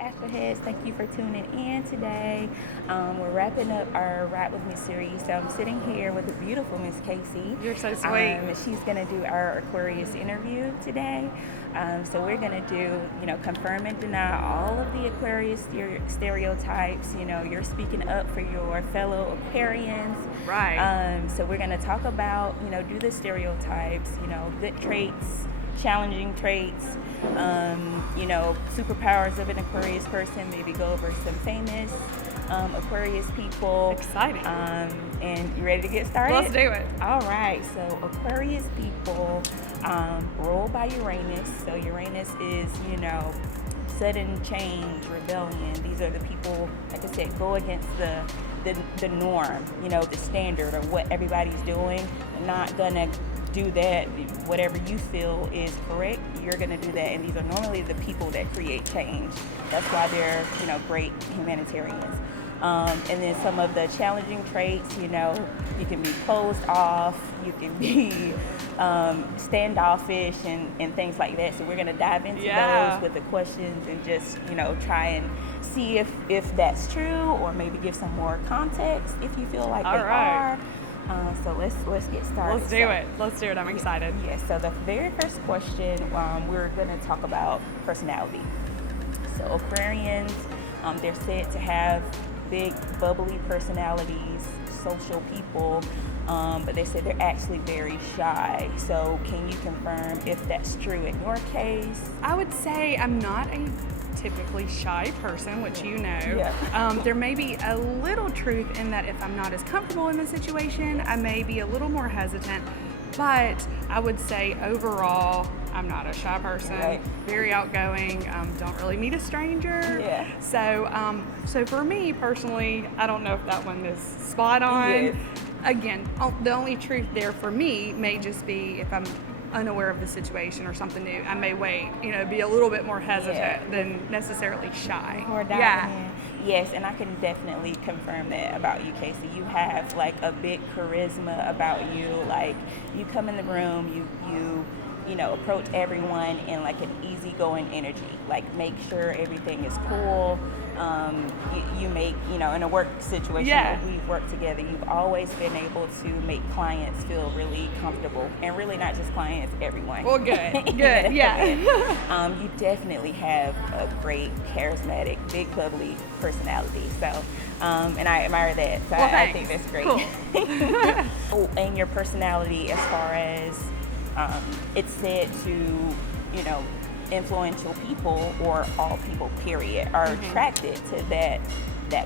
Afterheads, thank you for tuning in today. We're wrapping up our Rap With Me series. So I'm sitting here with the beautiful Miss Casey. You're so sweet. She's going to do our Aquarius interview today. So we're going to do, confirm and deny all of the Aquarius stereotypes. You're speaking up for your fellow Aquarians. Right. So we're going to talk about, do the stereotypes, good traits, challenging traits, superpowers of an Aquarius person, maybe go over some famous Aquarius people. Exciting. And you ready to get started? Let's do it. All right, so Aquarius people ruled by Uranus. So Uranus is, sudden change, rebellion. These are the people, like I said, go against the norm, the standard of what everybody's doing. They're not gonna do that. Whatever you feel is correct, you're gonna do that. And these are normally the people that create change. That's why they're, great humanitarians. And then some of the challenging traits, you can be closed off, you can be standoffish and things like that. So we're gonna dive into those with the questions and just, try and see if that's true, or maybe give some more context if you feel like they are. So let's get started. Let's do it. I'm excited. Yes. So the very first question, we're going to talk about personality. So Aquarians, they're said to have big, bubbly personalities, social people, but they say they're actually very shy. So can you confirm if that's true in your case? I would say I'm not a typically shy person, which you know. Yeah. There may be a little truth in that if I'm not as comfortable in the situation, I may be a little more hesitant. But I would say overall, I'm not a shy person. Right. Very outgoing. Don't really meet a stranger. Yeah. So for me personally, I don't know if that one is spot on. Yes. Again, the only truth there for me may just be if I'm unaware of the situation or something new, I may wait, be a little bit more hesitant than necessarily shy. More diving in. Yes, and I can definitely confirm that about you, Casey. You have like a big charisma about you. Like you come in the room, you approach everyone in like an easygoing energy. Like make sure everything is cool. You make, in a work situation where we've worked together, you've always been able to make clients feel really comfortable, and really not just clients, everyone. Well, good, yeah. You definitely have a great, charismatic, big, bubbly personality. So, and I admire that. So well, I think that's great. Cool. And your personality, as far as it's said to, influential people, or all people period, are attracted to that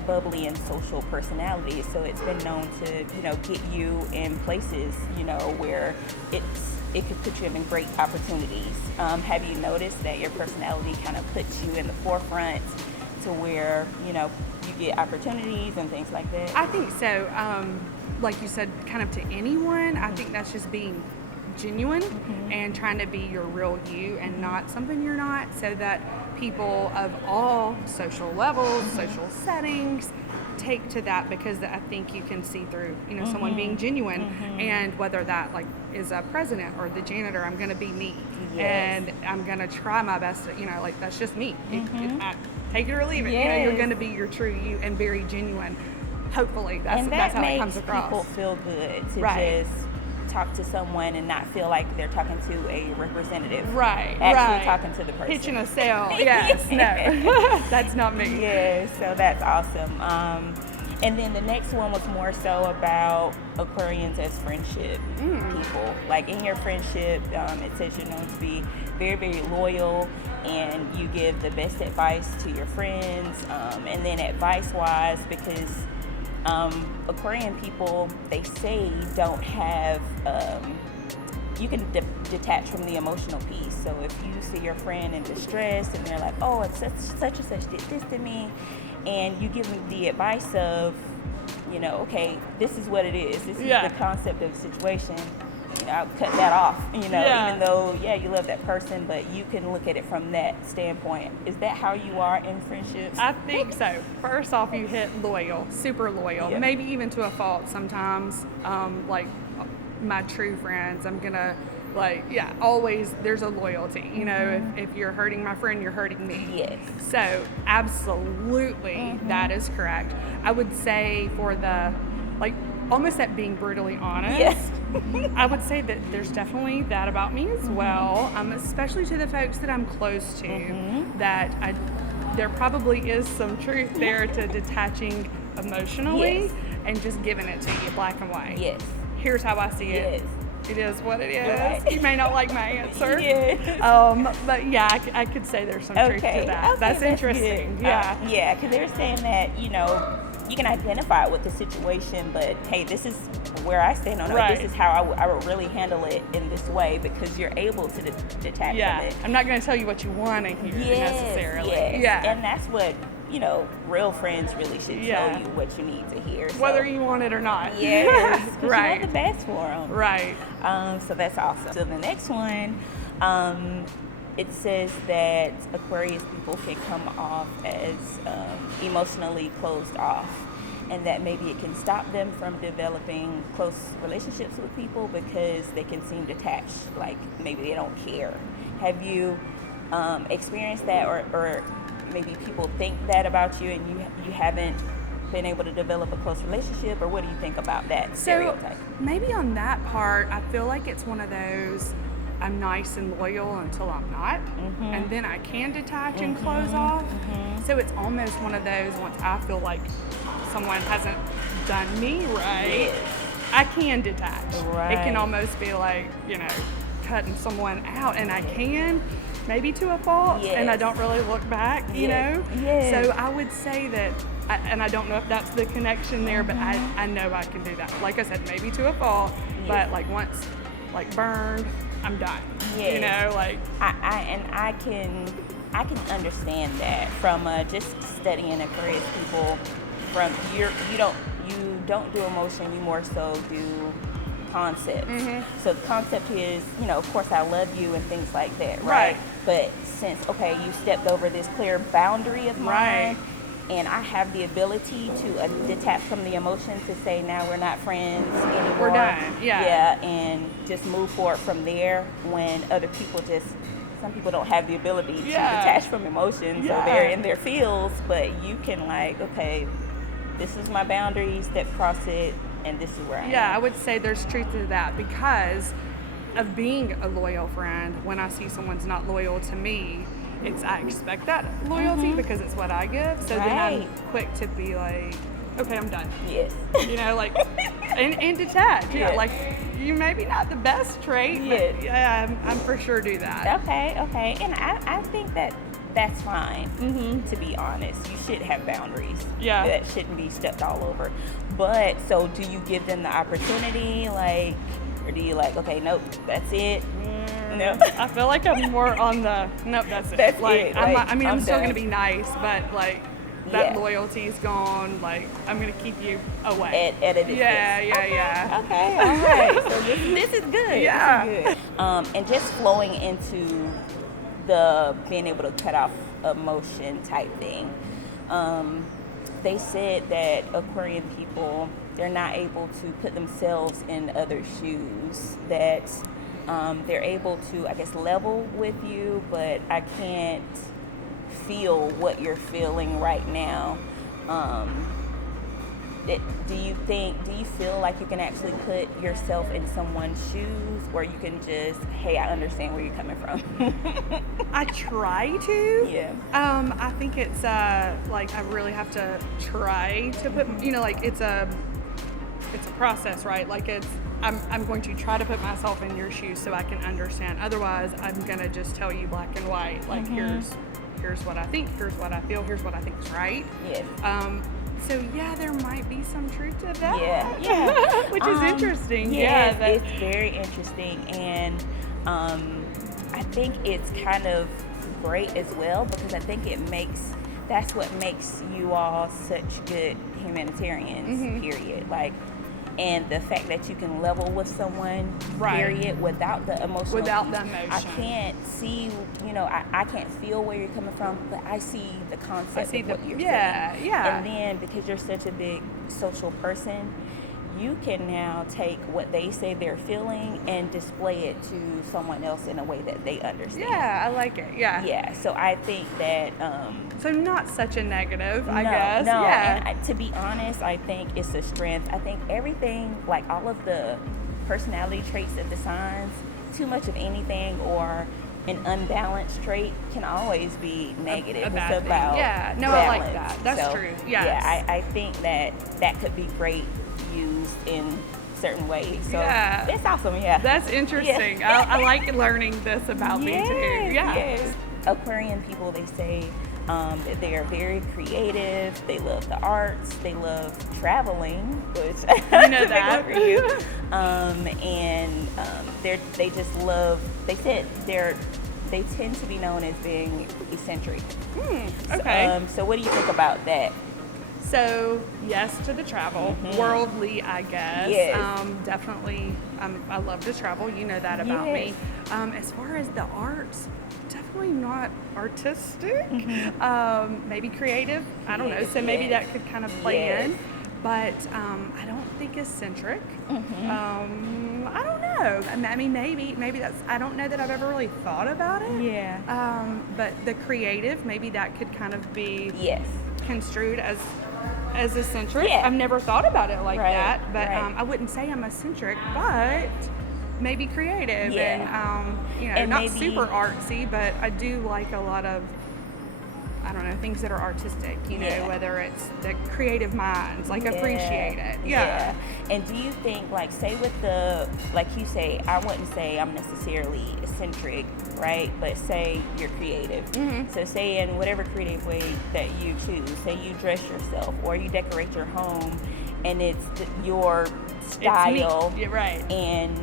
bubbly and social personality. So it's been known to get you in places where it could put you in great opportunities. Have you noticed that your personality kind of puts you in the forefront to where you get opportunities and things like that? I think so. Like you said, kind of to anyone, I think that's just being genuine and trying to be your real you and not something you're not, so that people of all social levels, social settings take to that, because I think you can see through someone being genuine, and whether that like is a president or the janitor, I'm going to be me. Yes. And I'm going to try my best to, like that's just me. Take it or leave it. Yes. You're going to be your true you and very genuine. Hopefully that's how it comes across. People feel good to Right. just talk to someone and not feel like they're talking to a representative. Right. Actually talking to the person. Pitching a sale. Yes. No. That's not me. Yeah, so that's awesome. And then the next one was more so about Aquarians as friendship people. Like in your friendship, it says you're known to be very, very loyal, and you give the best advice to your friends. And then advice-wise, because Aquarian people, they say, don't have, you can detach from the emotional piece. So if you see your friend in distress and they're like, oh, it's such and such did this to me, and you give them the advice of, okay, this is what it is. This is the concept of the situation. I'll cut that off, even though, you love that person, but you can look at it from that standpoint. Is that how you are in friendships? I think so. First off, you hit loyal, super loyal, maybe even to a fault sometimes. Like my true friends, I'm going to Like, yeah, always there's a loyalty. You know, if you're hurting my friend, you're hurting me. Yes. So, absolutely, that is correct. I would say for the, like, almost that being brutally honest. Yes. I would say that there's definitely that about me as well, especially to the folks that I'm close to, that there probably is some truth there to detaching emotionally and just giving it to you black and white. Yes. Here's how I see it. Yes. It is what it is. Right. You may not like my answer. Yes. But yeah, I could say there's some truth to that. Okay, That's interesting. good. Yeah, because they're saying that, you know, you can identify with the situation, but hey, this is where I stand on it. Right. This is how I would really handle it in this way, because you're able to detach from it. I'm not going to tell you what you want to hear necessarily. Yes. Yeah. And that's what, you know, real friends really should tell you what you need to hear. So. Whether you want it or not. Yes. 'Cause Right. you want the best for them. Right. So that's awesome. So the next one, it says that Aquarius people can come off as emotionally closed off, and that maybe it can stop them from developing close relationships with people because they can seem detached, like maybe they don't care. Have you experienced that, or maybe people think that about you and you haven't been able to develop a close relationship, or what do you think about that stereotype? So maybe on that part, I feel like it's one of those, I'm nice and loyal until I'm not, and then I can detach and close off. So it's almost one of those, once I feel like someone hasn't done me right, I can detach. Right. It can almost be like, you know, cutting someone out, and I can, maybe to a fault, and I don't really look back, you know? Yes. So I would say that, and I don't know if that's the connection there, but I know I can do that. Like I said, maybe to a fault, but like once, like burned, I'm done. Yes. You know, like I can understand that from just studying Aquarius people. From you don't do emotion, you more so do concepts. So the concept is, you know, of course I love you and things like that, right? But since you stepped over this clear boundary of mine, and I have the ability to detach from the emotion to say now we're not friends anymore. We're done. Yeah, and just move forward from there. When other people some people don't have the ability to detach from emotions, so they're in their feels, but you can like, okay, this is my boundary, step across it, and this is where I am. Yeah, I would say there's truth to that, because of being a loyal friend. When I see someone's not loyal to me, I expect that loyalty because it's what I give. So then I'm quick to be like, okay, I'm done. Yes. You know, like, and detach. Yeah, like, you maybe not the best trait, but yeah, I'm for sure do that. Okay. And I think that's fine, to be honest. You should have boundaries. Yeah. That shouldn't be stepped all over. But, so do you give them the opportunity, like, or do you like, okay, nope, that's it? No. I feel like I'm more on the, nope, that's it. That's like, it. I'm still done. going to be nice, but, like, that loyalty's gone. Like, I'm going to keep you away. At a distance. Yeah. Okay, all right. So this is good. Yeah. This is good. And just flowing into the being able to cut off emotion type thing. They said that Aquarian people, they're not able to put themselves in other shoes, that they're able to, I guess, level with you, but I can't feel what you're feeling right now. Do you feel like you can actually put yourself in someone's shoes, or you can just, hey, I understand where you're coming from? I try to. Yeah. I think it's like I really have to try to put, you know, like it's a process, right? Like I'm going to try to put myself in your shoes so I can understand. Otherwise, I'm gonna just tell you black and white. Like here's what I think, here's what I feel, here's what I think is right. Yes. So yeah, there might be some truth to that. Yeah. Which is interesting. Yes, it's very interesting, and I think it's kind of great as well, because I think that's what makes you all such good humanitarians. Period. Like, and the fact that you can level with someone, period, without the emotional. Without the emotion. I can't see, I can't feel where you're coming from, but I see the concept of what you're saying. Yeah. And then because you're such a big social person, you can now take what they say they're feeling and display it to someone else in a way that they understand. Yeah, I like it. Yeah. Yeah, so I think that So not such a negative, I guess. No, Yeah. and to be honest, I think it's a strength. I think everything, like all of the personality traits of the signs, too much of anything or an unbalanced trait can always be negative. A bad It's thing. about Yeah, no, balance. I like that. That's true. Yes. Yeah, I think that could be great used in certain ways. So Yeah. it's awesome. Yeah. That's interesting. Yeah. I like learning this about me too. Yeah. Yes. Aquarian people, they say that they are very creative. They love the arts. They love traveling, which You know that. for you. And they just love. They said they tend to be known as being eccentric. Okay. So what do you think about that? So yes to the travel, worldly, I guess. Yes. Definitely. I love to travel. You know that about me. Yes. As far as the arts, definitely not artistic. Maybe creative. I don't know. So maybe that could kind of play in. But I don't think eccentric. I don't know. I mean, maybe that's. I don't know that I've ever really thought about it. Yeah. But the creative, maybe that could kind of be Yes. construed as eccentric. Yeah. I've never thought about it like Right, that, but right. I wouldn't say I'm eccentric, but maybe creative Yeah. and And not maybe- super artsy, but I do like a lot of, I don't know, things that are artistic, Yeah. whether it's the creative minds, like Yeah. appreciate it. Yeah. And do you think, like, say with the, like you say, I wouldn't say I'm necessarily eccentric, right? But say you're creative. So say in whatever creative way that you choose, say you dress yourself or you decorate your home and it's your style. It's me. Yeah, right. And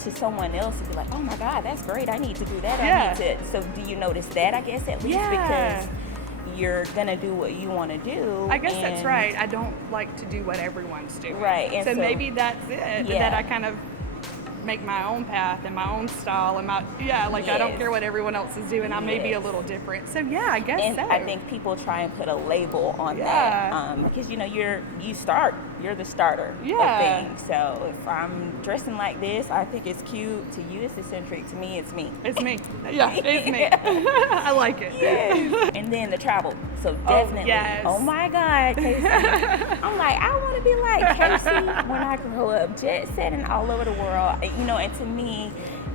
to someone else, it'd be like, oh my God, that's great. I need to do that. Yeah. I need to. So do you notice that, I guess, at least? Yeah. Because you're going to do what you want to do. I guess that's and- right. I don't like to do what everyone's doing. Right, and So so- maybe that's it. Yeah. That I kind of make my own path and my own style and I don't Yes. care what everyone else is doing. I may be a Yes. little different. So yeah, I guess And so. I think people try and put a label on Yeah. that because you're the starter Yeah. of things. So if I'm dressing like this, I think it's cute. To you, it's eccentric. To me, it's me. It's me. Yeah, it's me. I like it. Yes. And then the travel. So definitely. yes. Oh my God, Casey. I'm like, I want to be like Casey when I grow up, jet setting all over the world. And to me,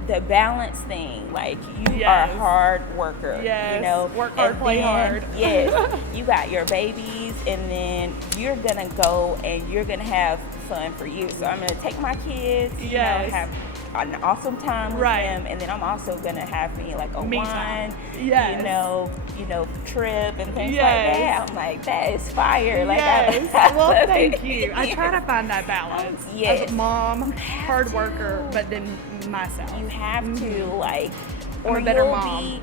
the balance thing, like you Yes. are a hard worker. Yes. Work hard, And play then, hard. Yes. You got your babies, and then you're gonna go and you're gonna have fun for you. So I'm gonna take my kids, Yes. have an awesome time with Right. them, and then I'm also gonna have me like a Me wine, time. Yes. trip and things Yes. like that. I'm like, that is fire. Like, Yes. I Well, love thank it. you. I try to Yes. find that balance. Yes. As a mom, hard worker, but then myself. You have to like, I'm or a better you'll mom.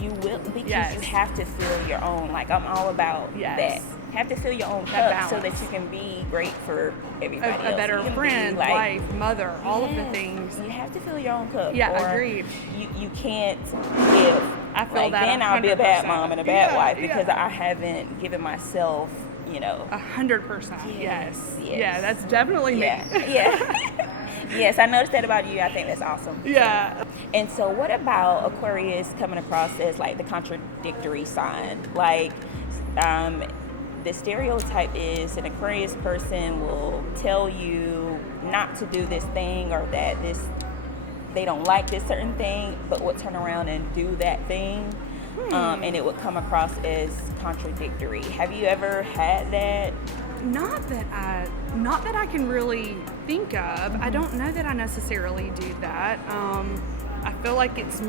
you will because Yes. you have to feel your own. Like I'm all about Yes. that. Have to fill your own That cup so that balance. you can be great for everybody else. a better You can be, friend, like, wife, mother, all of the yes, things. You have to fill your own cup. Yeah, or agreed. You can't give. I feel that then I'll be a bad 100%. mom and a bad Yeah, wife because yeah. I haven't given myself, 100%. Yes. Yes. Yeah, that's definitely me. Yeah. Yes, I noticed that about you. I think that's awesome. Yeah. And so what about Aquarius coming across as like the contradictory sign? Like the stereotype is an Aquarius person will tell you not to do this thing or that they don't like this certain thing, but will turn around and do that thing. And it would come across as contradictory. Have you ever had that? Not that I can really think of. I don't know that I necessarily do that. I feel like it's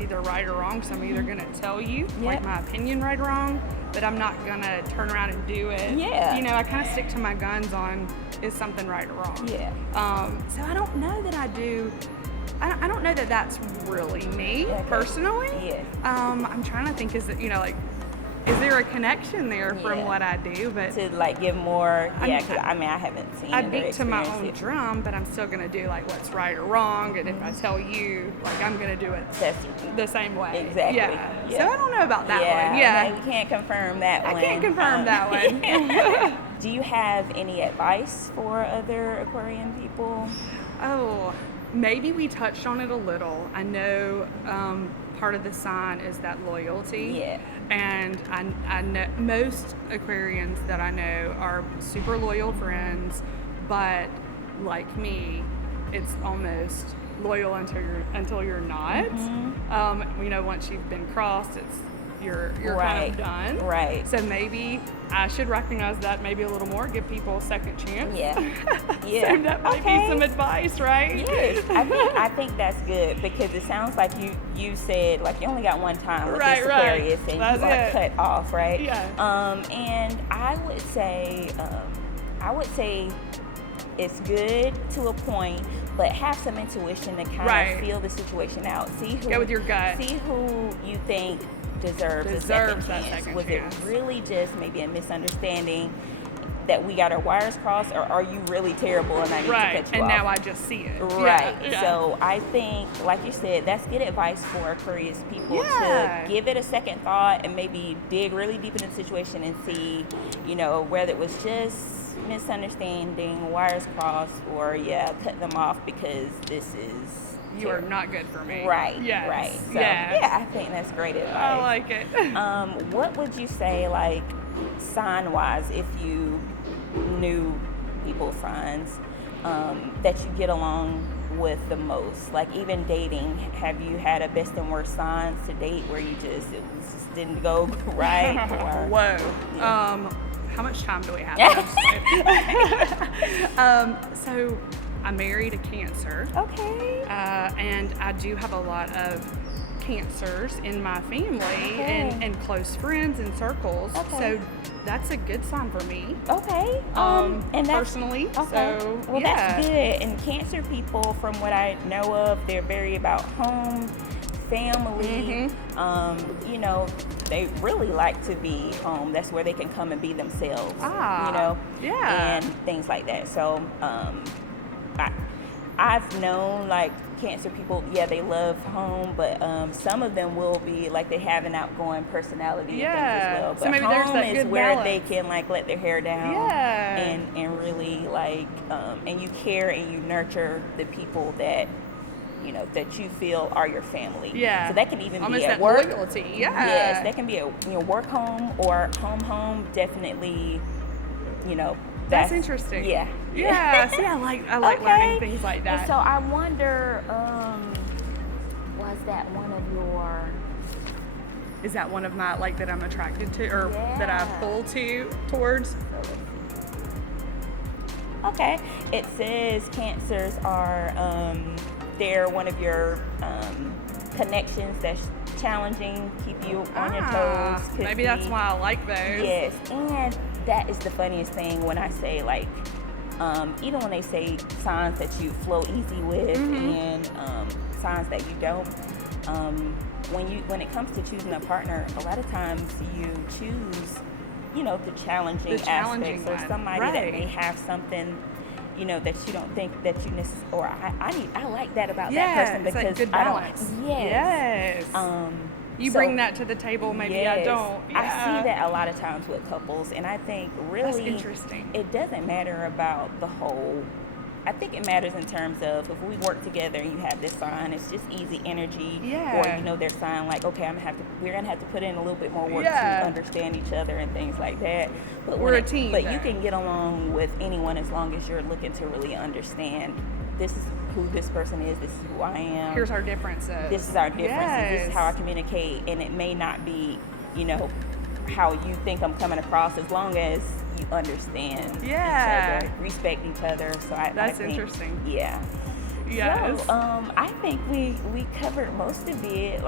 either right or wrong. So I'm either going to tell you, like Yep. my opinion, right or wrong, but I'm not going to turn around and do it. Yeah. I kind of stick to my guns on is something right or wrong. Yeah. So I don't know that I do. I don't know that that's really me Okay. personally. Yeah. I'm trying to think, is there a connection there from Yeah. what I do? But To like give more, I'm- yeah, 'cause I haven't seen I it or beat to my own experienced it. drum, but I'm still gonna do like what's right or wrong. And if I tell you, like I'm gonna do it That's the same way. Exactly. Yeah. Yeah. So I don't know about that yeah, one. Yeah. okay, we can't confirm that I one. can't confirm that one. Do you have any advice for other Aquarian people? Oh, maybe we touched on it a little. I know part of the sign is that loyalty. Yeah. And I know most Aquarians that I know are super loyal friends, but like me, it's almost loyal until you're not. Once you've been crossed, you're kind of done. Right. So maybe I should recognize that maybe a little more, give people a second chance. Yeah. So that might be some advice, right? Yes. I think that's good, because it sounds like you said like you only got one time with this Aquarius and that's you are it. cut off, right? Yeah. And I would say it's good to a point, but have some intuition to kind of feel the situation out. Go with your gut. See who you think deserves a second chance. Was it really just maybe a misunderstanding that we got our wires crossed, or are you really terrible and I need to cut you off? And now I just see it. Right. Yeah. So I think, like you said, that's good advice for Aquarius people to give it a second thought and maybe dig really deep into the situation and see, whether it was just misunderstanding, wires crossed, or cut them off because this is you are not good for me. Right. Yes. Right. So I think that's great advice. I like it. What would you say, like, sign wise, if you knew people's signs that you get along with the most? Like, even dating, have you had a best and worst signs to date where it just didn't go right? Or, Whoa. How much time do we have? So I married a Cancer. Okay. And I do have a lot of Cancers in my family and close friends and circles. Okay. So that's a good sign for me. Okay. And that's, personally. Okay. So, well, that's good. And Cancer people, from what I know of, they're very about home, family. They really like to be home. That's where they can come and be themselves. And things like that. So I've known, like, Cancer people, they love home, but some of them will be like, they have an outgoing personality and things as well. But so maybe home there's that is good where balance. they can, like, let their hair down and really, like, and you care and you nurture the people that that you feel are your family. Yeah. So that can even almost be at that work. loyalty. Yes, that can be a work home or home. Definitely, That's interesting. Yeah. See, I like learning things like that. And so I wonder, was that one of your? Is that one of my, like, that I'm attracted to, or that I pull towards? Okay. It says Cancers are they're one of your connections that's challenging, keep you on your toes. Maybe that's why I like those. Yes, and that is the funniest thing when I say, like, even when they say signs that you flow easy with and signs that you don't. When it comes to choosing a partner, a lot of times you choose, the challenging aspects, or somebody that may have something, that you don't think that you necessarily, or I like that about that person, because it's like good balance. You bring that to the table, maybe I don't. I see that a lot of times with couples, and I think really that's interesting. It doesn't matter about the whole. I think it matters in terms of, if we work together and you have this sign, it's just easy energy. Or their sign, like, okay, we're gonna have to put in a little bit more work to understand each other and things like that. But we're a team. But you can get along with anyone as long as you're looking to really understand. This is who this person is. This is who I am. Here's our differences. This is our differences. This is how I communicate, and it may not be, how you think I'm coming across, as long as you understand each other, respect each other. So I think, interesting. Yeah. Yes. So I think we covered most of it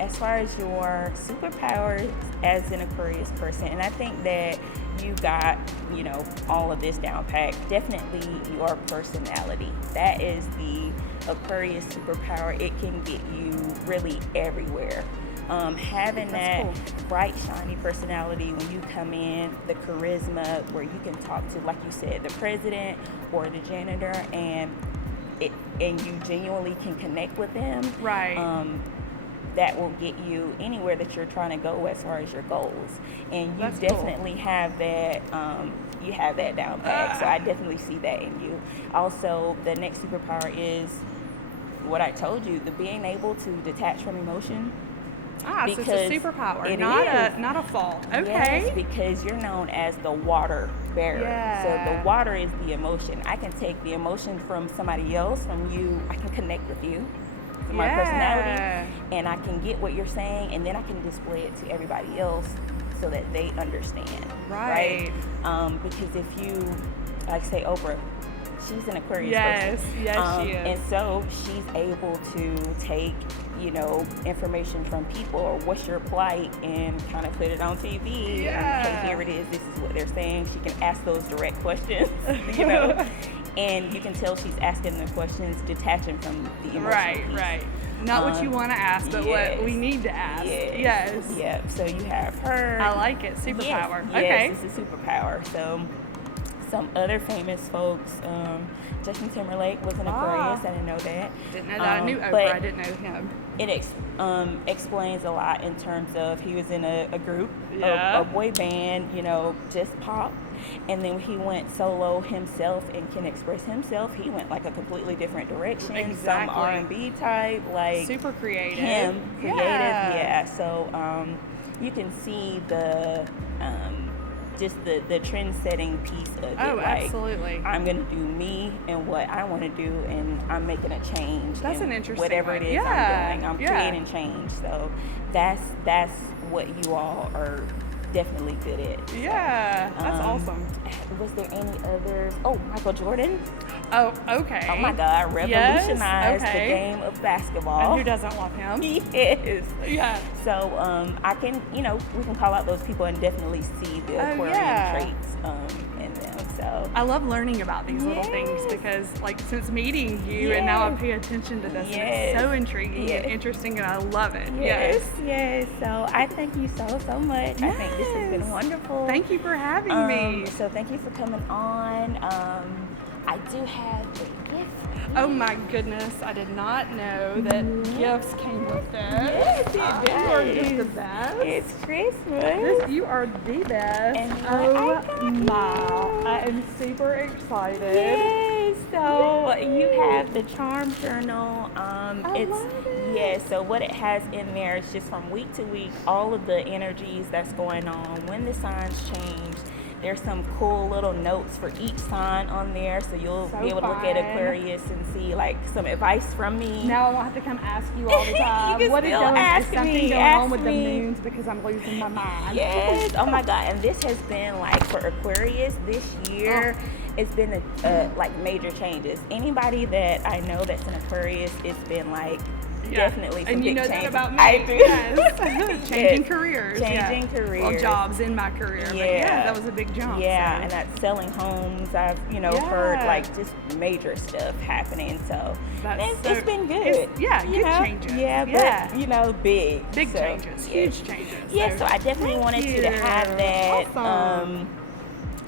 as far as your superpowers as an Aquarius person, and I think that you got all of this down packed. Definitely your personality. That is the Aquarius superpower. It can get you really everywhere. Having that bright, shiny personality when you come in, the charisma, where you can talk to, like you said, the president or the janitor, and you genuinely can connect with them. Right. that will get you anywhere that you're trying to go as far as your goals. And you That's cool. definitely have that. You have that down pat. So I definitely see that in you. Also, the next superpower is what I told you: the being able to detach from emotion. So it's a superpower, It not a fault. Okay. Yes, because you're known as the water bearer. Yeah. So the water is the emotion. I can take the emotion from somebody else, from you. I can connect with you, from my personality, and I can get what you're saying, and then I can display it to everybody else so that they understand. Right. Because if you, like say Oprah, she's an Aquarius Yes, person. yes, she is. And so she's able to take, information from people, or what's your plight, and kind of put it on TV. Yeah. And, hey, here it is. This is what they're saying. She can ask those direct questions, and you can tell she's asking the questions detaching from the emotional piece. Right. Not what you want to ask, but yes. what we need to ask. Yes. Yep. So you have her. I like it. Superpower. Yes, Okay. Yes, it's a superpower. So some other famous folks, Justin Timberlake was an Aquarius. I didn't know that. Didn't know that. I knew Oprah. But I didn't know him. it explains a lot in terms of he was in a group, a boy band, just pop. And then he went solo himself and can express himself. He went like a completely different direction. Exactly. Some R&B type, like Super creative. him, creative, yeah. So you can see the just the trend-setting piece of it. Oh, like, absolutely. I'm gonna do me and what I want to do, and I'm making a change. That's in an interesting whatever one. it is I'm doing. I'm creating change. So that's what you all are definitely good at. So, Yeah, that's awesome. Was there any others? Oh, Michael Jordan. Oh, okay. Oh my God, revolutionized the okay. game of basketball. And who doesn't love him? Yes. Yeah. So I can, we can call out those people and definitely see the Aquarian traits in them. So I love learning about these little things because, like, since meeting you and now I pay attention to this, and it's so intriguing and interesting, and I love it. Yes. So I thank you so much. I think this has been wonderful. Thank you for having me. So thank you for coming on. I do have a gift. Oh my goodness, I did not know that gifts came with this. Yes, it does. You are just the best. It's Christmas. You are the best. And oh my. I am super excited. Yes, so you have the charm journal. I love it. Yeah, so what it has in there is just from week to week, all of the energies that's going on, when the signs change. There's some cool little notes for each sign on there, so you'll be able to look at Aquarius and see like some advice from me. Now I'll have to come ask you all the time. You can what still is ask something me, going ask on with the me. moons because I'm losing my mind. Yes. Oh my God. And this has been like for Aquarius this year. It's been like major changes. Anybody that I know that's an Aquarius, it's been like definitely some and you big know changes. that about me. I do. Yes. Changing Yes. careers. Changing careers. Well, jobs in my career. But yeah, that was a big jump. Yeah, so. and that's selling homes. I've heard like just major stuff happening. So it's been good. Good changes. Yeah, but big. Big so, changes. Yes. Huge changes. Yeah, so I definitely wanted you to have that. Awesome.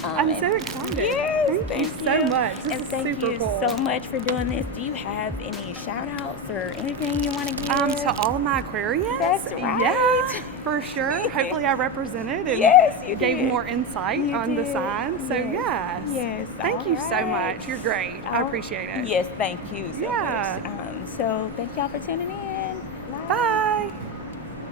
I'm so excited. Yes, thank you so much. This and is thank super you cool. so much for doing this. Do you have any shout outs or anything you want to give? To all of my Aquarians? That's right. Yeah, for sure. Hopefully I represented and you gave did. more insight on the signs. So Yes. Thank you so Alright. much. You're great. I appreciate it. Yes, thank you so Yeah. much. So thank y'all for tuning in. Bye.